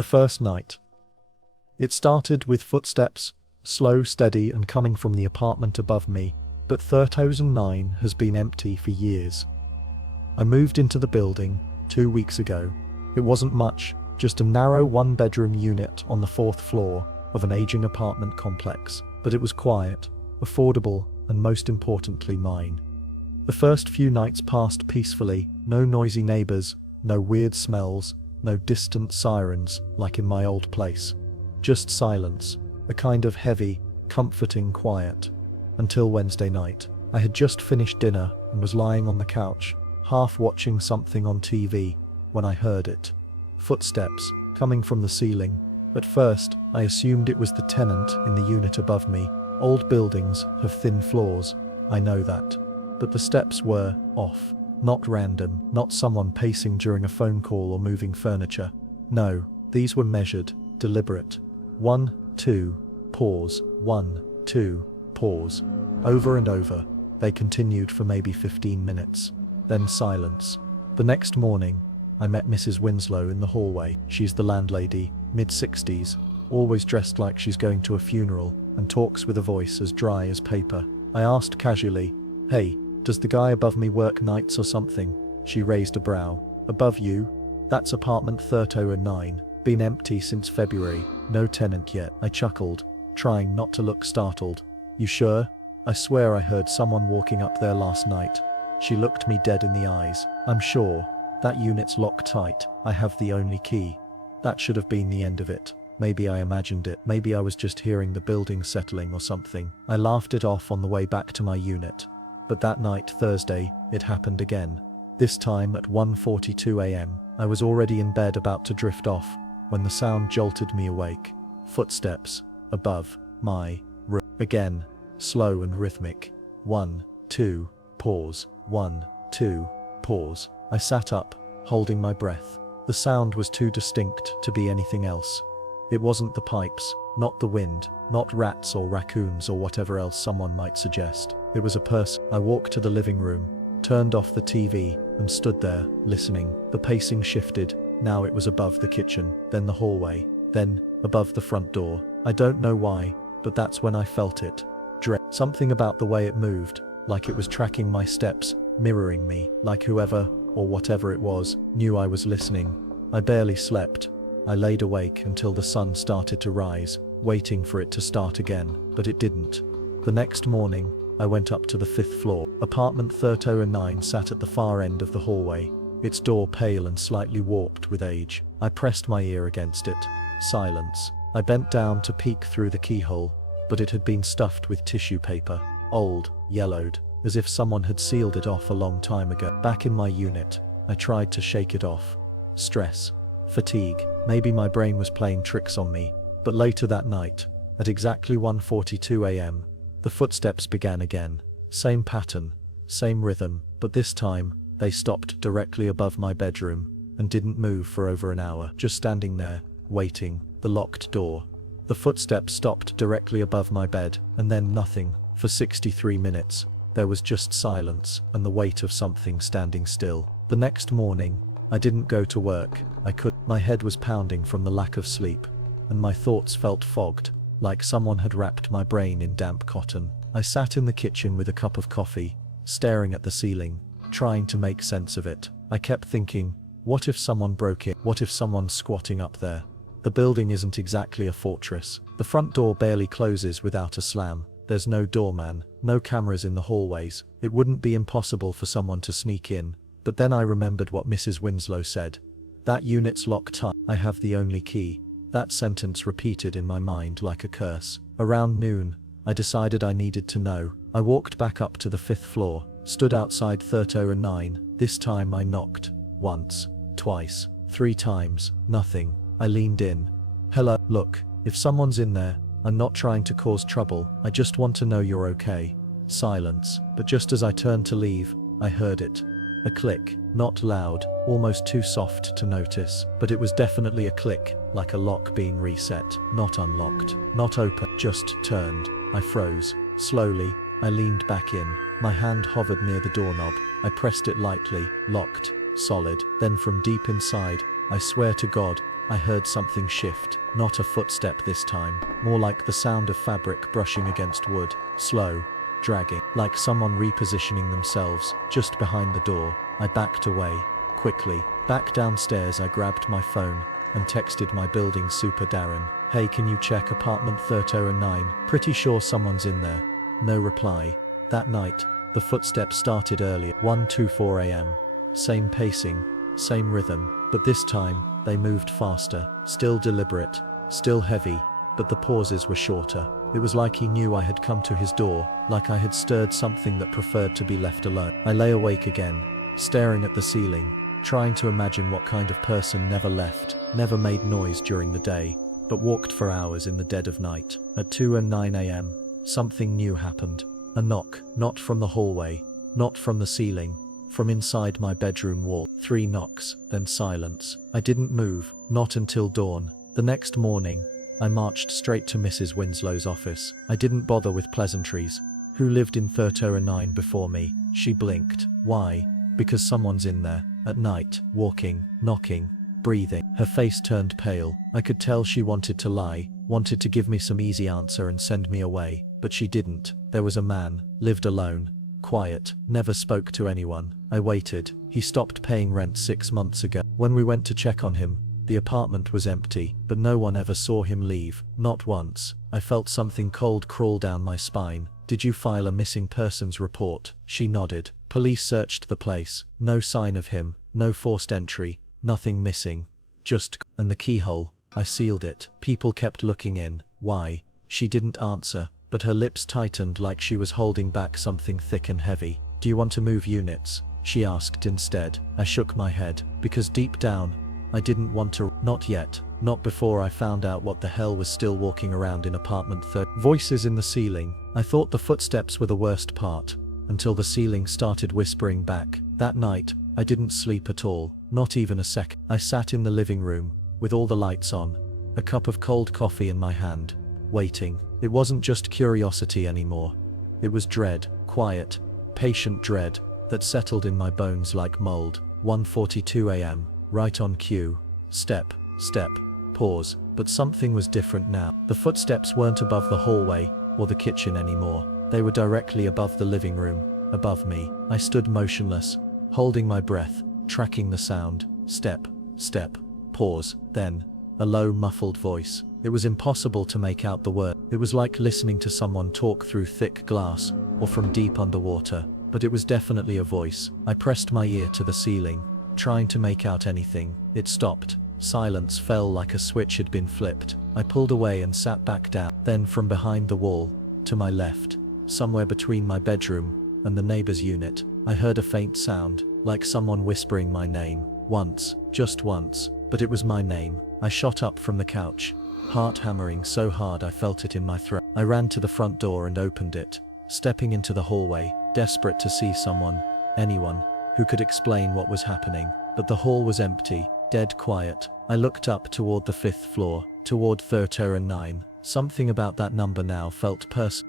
The first night. It started with footsteps, slow, steady, and coming from the apartment above me, but 3009 has been empty for years. I moved into the building 2 weeks ago. It wasn't much, just a narrow one-bedroom unit on the 4th floor of an aging apartment complex, but it was quiet, affordable, and most importantly mine. The first few nights passed peacefully, no noisy neighbors, no weird smells, no distant sirens like in my old place. Just silence, a kind of heavy, comforting quiet. Until Wednesday night. I had just finished dinner and was lying on the couch, half watching something on TV, when I heard it. Footsteps, coming from the ceiling. At first, I assumed it was the tenant in the unit above me. Old buildings have thin floors, I know that. But the steps were off. Not random, not someone pacing during a phone call or moving furniture. No, these were measured, deliberate. 1, 2, pause, 1, 2, pause. Over and over. They continued for maybe 15 minutes. Then silence. The next morning, I met Mrs. Winslow in the hallway. She's the landlady, mid-60s, always dressed like she's going to a funeral, and talks with a voice as dry as paper. I asked casually, "Hey, does the guy above me work nights or something?" She raised a brow. "Above you? That's apartment 3009. Been empty since February. No tenant yet." I chuckled, trying not to look startled. "You sure? I swear I heard someone walking up there last night." She looked me dead in the eyes. "I'm sure. That unit's locked tight. I have the only key." That should have been the end of it. Maybe I imagined it. Maybe I was just hearing the building settling or something. I laughed it off on the way back to my unit. But that night, Thursday, it happened again. This time at 1:42 a.m. I was already in bed about to drift off, when the sound jolted me awake. Footsteps, above, my room. Again, slow and rhythmic. 1, 2, pause. 1, 2, pause. I sat up, holding my breath. The sound was too distinct to be anything else. It wasn't the pipes, not the wind, not rats or raccoons or whatever else someone might suggest. It was a person. I walked to the living room, turned off the TV, and stood there, listening. The pacing shifted. Now it was above the kitchen, then the hallway, then above the front door. I don't know why, but that's when I felt it. Something about the way it moved, like it was tracking my steps, mirroring me, like whoever, or whatever it was, knew I was listening. I barely slept. I laid awake until the sun started to rise, waiting for it to start again, but it didn't. The next morning, I went up to the 5th floor. Apartment 3009 sat at the far end of the hallway, its door pale and slightly warped with age. I pressed my ear against it. Silence. I bent down to peek through the keyhole, but it had been stuffed with tissue paper, old, yellowed, as if someone had sealed it off a long time ago. Back in my unit, I tried to shake it off. Stress. Fatigue. Maybe my brain was playing tricks on me. But later that night, at exactly 1:42 a.m., the footsteps began again. Same pattern, same rhythm, but this time, they stopped directly above my bedroom, and didn't move for over an hour, just standing there, waiting. The locked door. The footsteps stopped directly above my bed, and then nothing. For 63 minutes, there was just silence, and the weight of something standing still. The next morning, I didn't go to work. My head was pounding from the lack of sleep, and my thoughts felt fogged, like someone had wrapped my brain in damp cotton. I sat in the kitchen with a cup of coffee, staring at the ceiling, trying to make sense of it. I kept thinking, what if someone broke in? What if someone's squatting up there? The building isn't exactly a fortress. The front door barely closes without a slam. There's no doorman, no cameras in the hallways. It wouldn't be impossible for someone to sneak in. But then I remembered what Mrs. Winslow said. That unit's locked tight. I have the only key. That sentence repeated in my mind like a curse. Around noon, I decided I needed to know. I walked back up to the 5th floor, stood outside 3009. This time I knocked. Once, twice, 3 times, nothing. I leaned in. "Hello, look, if someone's in there, I'm not trying to cause trouble. I just want to know you're okay." Silence. But just as I turned to leave, I heard it. A click, not loud, almost too soft to notice, but it was definitely a click, like a lock being reset, not unlocked, not open, just turned. I froze. Slowly, I leaned back in. My hand hovered near the doorknob. I pressed it lightly, locked, solid. Then from deep inside, I swear to God, I heard something shift. Not a footstep this time, more like the sound of fabric brushing against wood, slow, dragging, like someone repositioning themselves just behind the door. I backed away, quickly. Back downstairs I grabbed my phone and texted my building super Darren. Hey, can you check apartment 3009? Pretty sure someone's in there. No reply. That night, the footsteps started earlier, 1:24 a.m. Same pacing, same rhythm, but this time, they moved faster, still deliberate, still heavy, but the pauses were shorter. It was like he knew I had come to his door, like I had stirred something that preferred to be left alone. I lay awake again, staring at the ceiling, trying to imagine what kind of person never left, never made noise during the day, but walked for hours in the dead of night. At 2:09 a.m., something new happened. A knock, not from the hallway, not from the ceiling, from inside my bedroom wall. 3 knocks, then silence. I didn't move, not until dawn. The next morning, I marched straight to Mrs. Winslow's office. I didn't bother with pleasantries. Who lived in 3009 before me? She blinked. Why? Because someone's in there, at night, walking, knocking, breathing. Her face turned pale. I could tell she wanted to lie, wanted to give me some easy answer and send me away, but she didn't. There was a man, lived alone, quiet, never spoke to anyone. I waited. He stopped paying rent 6 months ago. When we went to check on him, the apartment was empty, but no one ever saw him leave, not once. I felt something cold crawl down my spine. Did you file a missing persons report? She nodded. Police searched the place. No sign of him, no forced entry, nothing missing. And the keyhole. I sealed it. People kept looking in. Why? She didn't answer, but her lips tightened like she was holding back something thick and heavy. Do you want to move units? She asked instead. I shook my head, because deep down, I didn't want to. Not yet. Not before I found out what the hell was still walking around in apartment 30. Voices in the ceiling. I thought the footsteps were the worst part, until the ceiling started whispering back. That night, I didn't sleep at all, not even a sec. I sat in the living room, with all the lights on, a cup of cold coffee in my hand, waiting. It wasn't just curiosity anymore. It was dread, quiet, patient dread, that settled in my bones like mold. 1:42 a.m. Right on cue. Step, step, pause. But something was different now. The footsteps weren't above the hallway or the kitchen anymore. They were directly above the living room, above me. I stood motionless, holding my breath, tracking the sound. Step, step, pause. Then, a low, muffled voice. It was impossible to make out the word. It was like listening to someone talk through thick glass or from deep underwater. But it was definitely a voice. I pressed my ear to the ceiling, trying to make out anything. It stopped. Silence fell like a switch had been flipped. I pulled away and sat back down. Then from behind the wall, to my left, somewhere between my bedroom and the neighbor's unit, I heard a faint sound, like someone whispering my name. Once, just once, but it was my name. I shot up from the couch, heart hammering so hard I felt it in my throat. I ran to the front door and opened it, stepping into the hallway, desperate to see someone, anyone, who could explain what was happening. But the hall was empty, dead quiet. I looked up toward the 5th floor, toward 3009. Something about that number now felt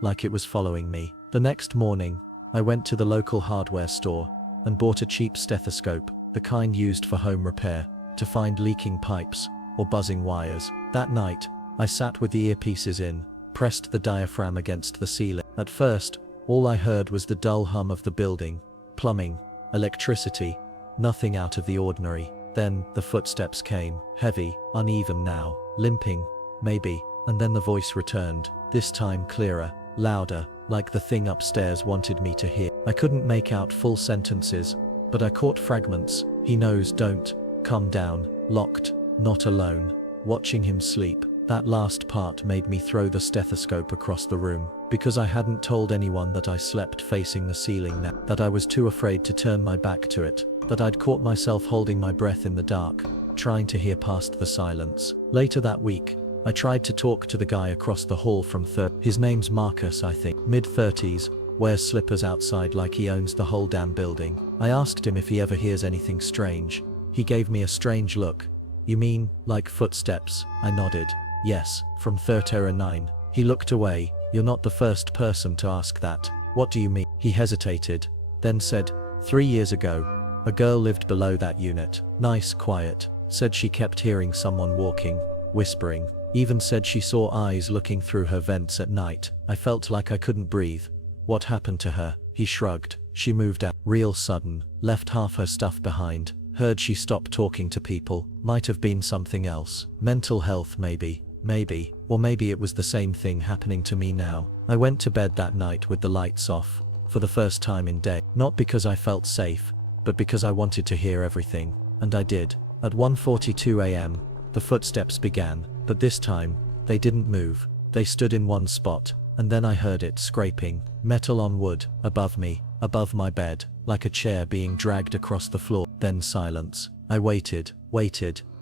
like it was following me. The next morning, I went to the local hardware store and bought a cheap stethoscope, the kind used for home repair, to find leaking pipes or buzzing wires. That night, I sat with the earpieces in, pressed the diaphragm against the ceiling. At first, all I heard was the dull hum of the building, plumbing, electricity, nothing out of the ordinary. Then, the footsteps came, heavy, uneven now, limping, maybe, and then the voice returned, this time clearer, louder, like the thing upstairs wanted me to hear. I couldn't make out full sentences, but I caught fragments. He knows, don't, come down, locked, not alone, watching him sleep. That last part made me throw the stethoscope across the room, because I hadn't told anyone that I slept facing the ceiling now, that I was too afraid to turn my back to it, that I'd caught myself holding my breath in the dark, trying to hear past the silence. Later that week, I tried to talk to the guy across the hall from his name's Marcus, I think, mid-30s, wears slippers outside like he owns the whole damn building. I asked him if he ever hears anything strange. He gave me a strange look. You mean, like footsteps? I nodded. Yes, from 3009. He looked away. You're not the first person to ask that. What do you mean? He hesitated, then said, 3 years ago, a girl lived below that unit. Nice, quiet, said she kept hearing someone walking, whispering, even said she saw eyes looking through her vents at night. I felt like I couldn't breathe. What happened to her? He shrugged. She moved out. Real sudden. Left half her stuff behind. Heard she stopped talking to people. Might have been something else. Mental health maybe. Maybe. Or maybe it was the same thing happening to me now. I went to bed that night with the lights off. For the first time in days. Not because I felt safe, but because I wanted to hear everything. And I did. At 1:42 a.m., the footsteps began, but this time, they didn't move. They stood in one spot, and then I heard it scraping, metal on wood, above me, above my bed, like a chair being dragged across the floor. Then silence. I waited,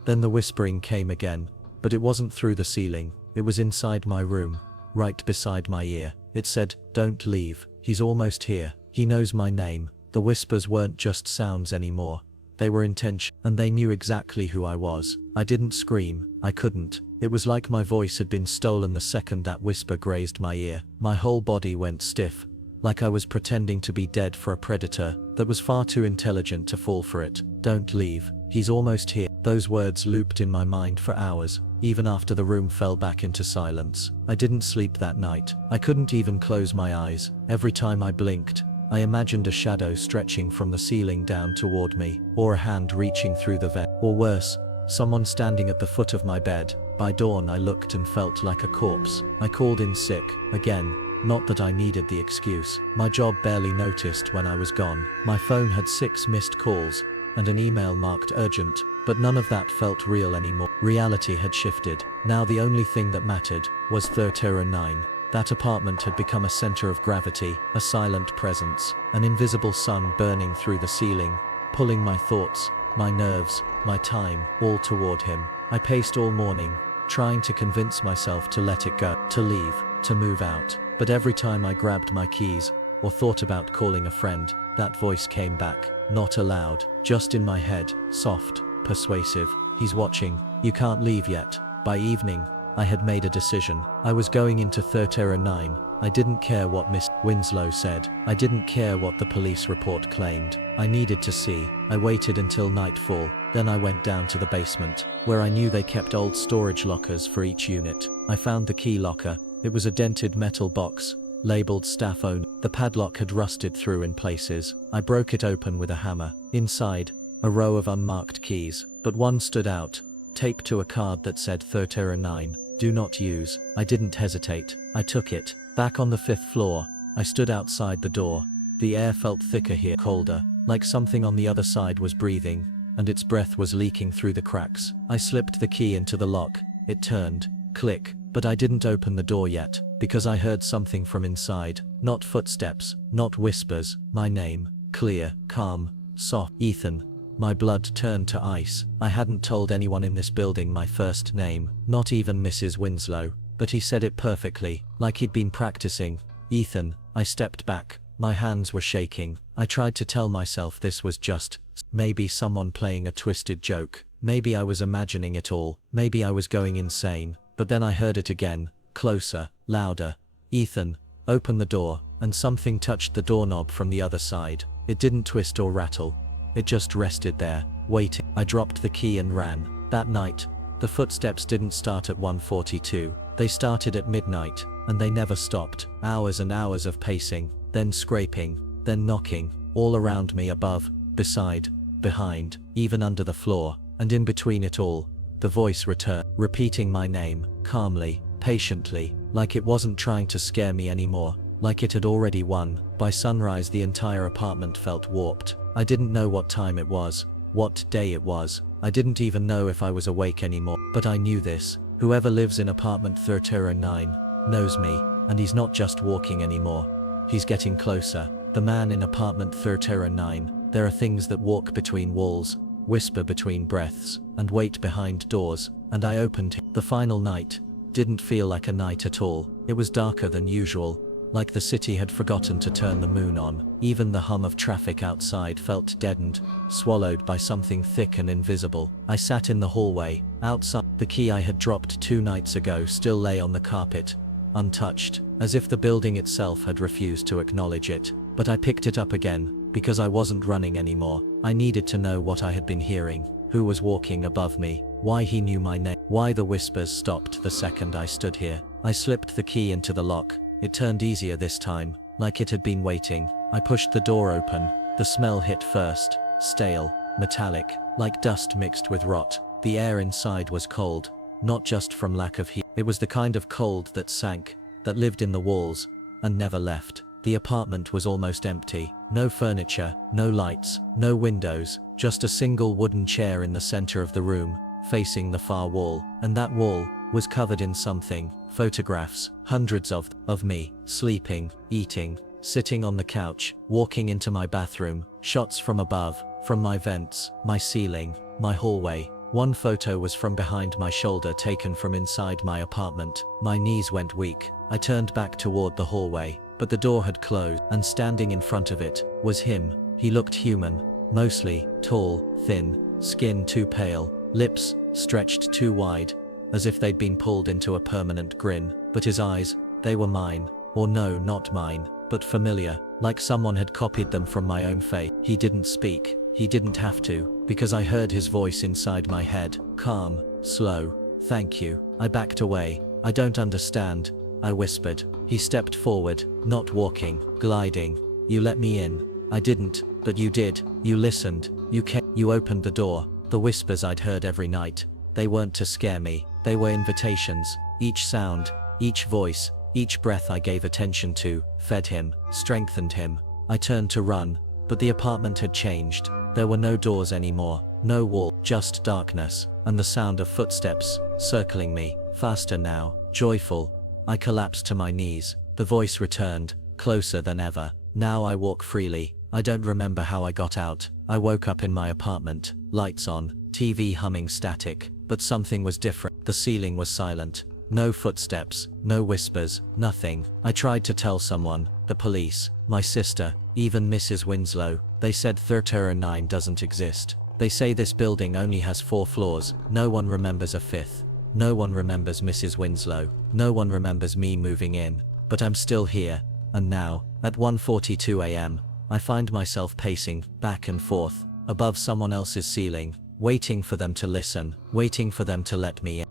then the whispering came again, but it wasn't through the ceiling, it was inside my room, right beside my ear. It said, "Don't leave, he's almost here, he knows my name." The whispers weren't just sounds anymore. They were intention, and they knew exactly who I was. I didn't scream, I couldn't. It was like my voice had been stolen the second that whisper grazed my ear. My whole body went stiff, like I was pretending to be dead for a predator that was far too intelligent to fall for it. "Don't leave, he's almost here." Those words looped in my mind for hours, even after the room fell back into silence. I didn't sleep that night. I couldn't even close my eyes. Every time I blinked, I imagined a shadow stretching from the ceiling down toward me, or a hand reaching through the vent, or worse, someone standing at the foot of my bed. By dawn I looked and felt like a corpse. I called in sick, again, not that I needed the excuse. My job barely noticed when I was gone. My phone had 6 missed calls, and an email marked urgent, but none of that felt real anymore. Reality had shifted. Now the only thing that mattered was 309. That apartment had become a center of gravity, a silent presence, an invisible sun burning through the ceiling, pulling my thoughts, my nerves, my time, all toward him. I paced all morning, trying to convince myself to let it go, to leave, to move out. But every time I grabbed my keys, or thought about calling a friend, that voice came back, not aloud, just in my head, soft, persuasive. "He's watching, you can't leave yet." By evening, I had made a decision. I was going into 309. I didn't care what Miss Winslow said. I didn't care what the police report claimed. I needed to see. I waited until nightfall. Then I went down to the basement, where I knew they kept old storage lockers for each unit. I found the key locker. It was a dented metal box, labeled staff only. The padlock had rusted through in places. I broke it open with a hammer. Inside, a row of unmarked keys, but one stood out, taped to a card that said 309. "Do not use." I didn't hesitate. I took it. Back on the 5th floor, I stood outside the door. The air felt thicker here, colder, like something on the other side was breathing, and its breath was leaking through the cracks. I slipped the key into the lock. It turned. Click. But I didn't open the door yet, because I heard something from inside. Not footsteps, not whispers. My name. Clear, calm, soft. Ethan. My blood turned to ice. I hadn't told anyone in this building my first name, not even Mrs. Winslow, but he said it perfectly, like he'd been practicing. Ethan. I stepped back. My hands were shaking. I tried to tell myself this was just maybe someone playing a twisted joke. Maybe I was imagining it all. Maybe I was going insane. But then I heard it again, closer, louder. "Ethan, open the door," and something touched the doorknob from the other side. It didn't twist or rattle. It just rested there, waiting. I dropped the key and ran. That night, the footsteps didn't start at 1:42. They started at midnight, and they never stopped. Hours and hours of pacing, then scraping, then knocking, all around me, above, beside, behind, even under the floor, and in between it all, the voice returned, repeating my name, calmly, patiently, like it wasn't trying to scare me anymore, like it had already won. By sunrise the entire apartment felt warped. I didn't know what time it was, what day it was. I didn't even know if I was awake anymore. But I knew this. Whoever lives in apartment 309 knows me, and he's not just walking anymore. He's getting closer. The man in apartment 309. There are things that walk between walls, whisper between breaths, and wait behind doors, and I opened him. The final night didn't feel like a night at all. It was darker than usual, like the city had forgotten to turn the moon on. Even the hum of traffic outside felt deadened, swallowed by something thick and invisible. I sat in the hallway, outside. The key I had dropped 2 nights ago still lay on the carpet, untouched, as if the building itself had refused to acknowledge it. But I picked it up again, because I wasn't running anymore. I needed to know what I had been hearing. Who was walking above me? Why he knew my name? Why the whispers stopped the second I stood here? I slipped the key into the lock. It turned easier this time, like it had been waiting. I pushed the door open. The smell hit first. Stale, metallic, like dust mixed with rot. The air inside was cold, not just from lack of heat. It was the kind of cold that sank, that lived in the walls, and never left. The apartment was almost empty. No furniture, no lights, no windows, just a single wooden chair in the center of the room, facing the far wall. And that wall was covered in something. Photographs, hundreds of me, sleeping, eating, sitting on the couch, walking into my bathroom, shots from above, from my vents, my ceiling, my hallway. One photo was from behind my shoulder, taken from inside my apartment. My knees went weak. I turned back toward the hallway, but the door had closed, and standing in front of it was him. He looked human, mostly tall, thin, skin too pale, lips stretched too wide, as if they'd been pulled into a permanent grin. But his eyes, they were mine. Or no, not mine, but familiar, like someone had copied them from my own face. He didn't speak. He didn't have to, because I heard his voice inside my head. Calm, slow. Thank you. I backed away. I don't understand, I whispered. He stepped forward, not walking, gliding. You let me in. I didn't, but you did. You listened. You came. You opened the door. The whispers I'd heard every night. They weren't to scare me. They were invitations. Each sound, each voice, each breath I gave attention to, fed him, strengthened him. I turned to run, but the apartment had changed. There were no doors anymore, no wall, just darkness, and the sound of footsteps, circling me, faster now, joyful. I collapsed to my knees. The voice returned, closer than ever. Now I walk freely. I don't remember how I got out. I woke up in my apartment, lights on, TV humming static, but something was different. The ceiling was silent. No footsteps, no whispers, nothing. I tried to tell someone, the police, my sister, even Mrs. Winslow. They said 309 doesn't exist. They say this building only has 4 floors. No one remembers a 5th. No one remembers Mrs. Winslow. No one remembers me moving in. But I'm still here. And now, at 1:42 a.m., I find myself pacing back and forth above someone else's ceiling, waiting for them to listen, waiting for them to let me in.